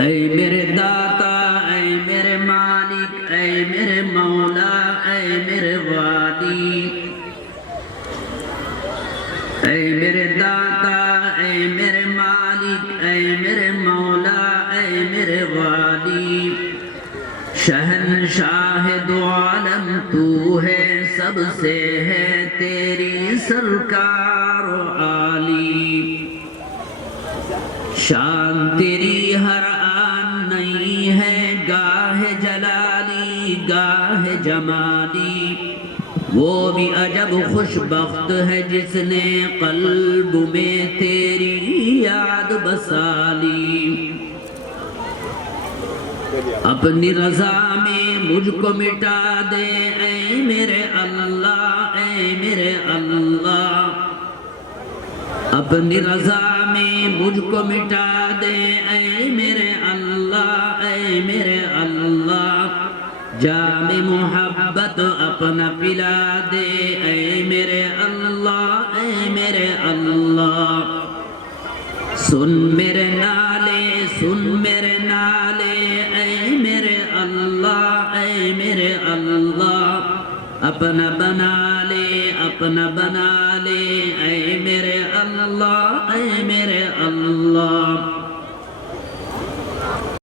اے میرے داتا، اے میرے مالک، اے میرے مولا، اے میرے والی، اے میرے داتا، اے میرے مالک، اے میرے مولا، اے میرے والی، شہنشاہ دو عالم تو ہے، سب سے ہے تیری سرکار و عالی، شان تیری ہر آن نئی ہے، گاہ جلالی گاہ جمالی، وہ بھی عجب خوش بخت ہے جس نے قلب میں تیری یاد بسالی، اپنی رضا میں مجھ کو مٹا دے اے میرے اللہ، اے میرے اللہ، اپنی رضا میں مجھ کو مٹا دے اے میرے اللہ، اے میرے اللہ، جام محبت اپنا پلا دے اے میرے اللہ، اے میرے اللہ، سن میرے نالے، سن میرے نالے اے میرے اللہ، اے میرے اللہ، اپنا بنا لے، اپنا بنا لے اے میرے اللہ، اے میرے اللہ،